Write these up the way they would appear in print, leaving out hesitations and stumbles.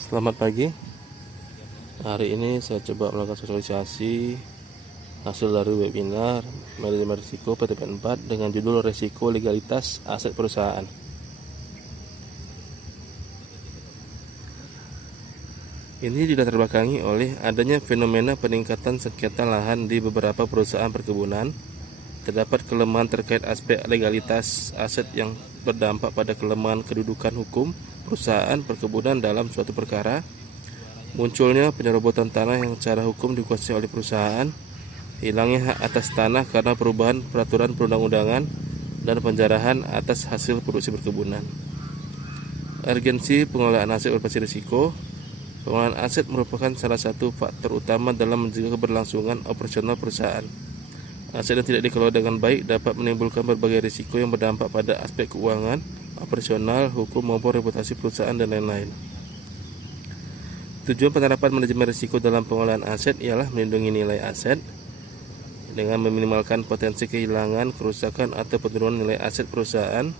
Selamat pagi. Hari ini saya coba melakukan sosialisasi hasil dari webinar manajemen risiko PTP 4 dengan judul Risiko Legalitas Aset Perusahaan. Ini dilatar belakangi oleh adanya fenomena peningkatan sengketa lahan di beberapa perusahaan perkebunan. Terdapat kelemahan terkait aspek legalitas aset yang berdampak pada kelemahan kedudukan hukum perusahaan perkebunan dalam suatu perkara, munculnya penyerobotan tanah yang secara hukum dikuasai oleh perusahaan, hilangnya hak atas tanah karena perubahan peraturan perundang-undangan, dan penjarahan atas hasil produksi perkebunan. Urgensi pengelolaan aset berbasis risiko. Pengelolaan aset merupakan salah satu faktor utama dalam menjaga keberlangsungan operasional perusahaan. Aset yang tidak dikelola dengan baik dapat menimbulkan berbagai risiko yang berdampak pada aspek keuangan, operasional, hukum maupun reputasi perusahaan dan lain-lain. Tujuan penerapan manajemen risiko dalam pengelolaan aset ialah melindungi nilai aset dengan meminimalkan potensi kehilangan, kerusakan atau penurunan nilai aset perusahaan.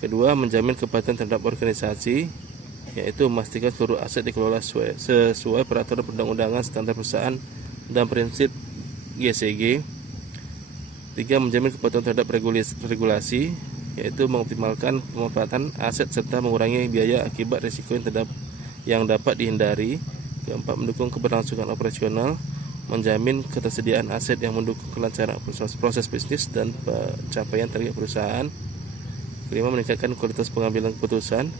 Kedua, menjamin kepatuhan terhadap organisasi, yaitu memastikan seluruh aset dikelola sesuai peraturan perundang-undangan, standar perusahaan, dan prinsip GCG. Tiga, menjamin kepatuhan terhadap regulasi, yaitu mengoptimalkan pemanfaatan aset serta mengurangi biaya akibat risiko yang dapat dihindari. Keempat, mendukung keberlangsungan operasional, menjamin ketersediaan aset yang mendukung kelancaran proses bisnis dan pencapaian target perusahaan. Kelima, meningkatkan kualitas pengambilan keputusan,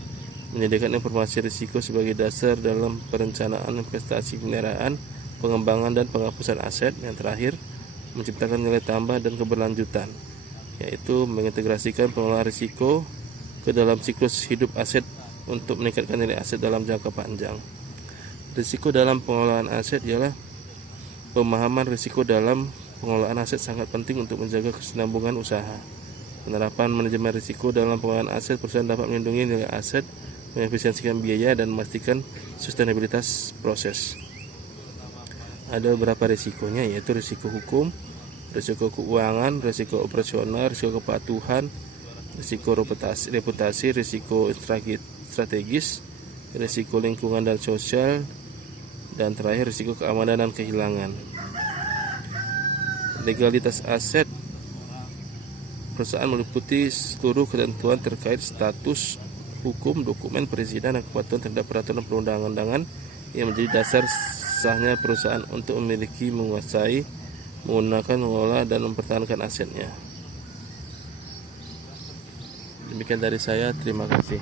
menyediakan informasi risiko sebagai dasar dalam perencanaan investasi pemeliharaan, pengembangan dan penghapusan aset. Yang terakhir, menciptakan nilai tambah dan keberlanjutan, yaitu mengintegrasikan pengelolaan risiko ke dalam siklus hidup aset untuk meningkatkan nilai aset dalam jangka panjang. Risiko dalam pengelolaan aset ialah pemahaman risiko dalam pengelolaan aset sangat penting untuk menjaga kesinambungan usaha. Penerapan manajemen risiko dalam pengelolaan aset perusahaan dapat melindungi nilai aset, mengefisiensikan biaya, dan memastikan sustenabilitas proses. Ada beberapa risikonya, yaitu risiko hukum, risiko keuangan, risiko operasional, risiko kepatuhan, risiko reputasi, risiko strategis, risiko lingkungan dan sosial, dan terakhir risiko keamanan dan kehilangan. Legalitas aset perusahaan meliputi seluruh ketentuan terkait status hukum, dokumen perizinan, dan kepatuhan terhadap peraturan perundang-undangan yang menjadi dasar sahnya perusahaan untuk memiliki, menguasai, menggunakan, mengelola, dan mempertahankan asetnya. Demikian dari saya, terima kasih.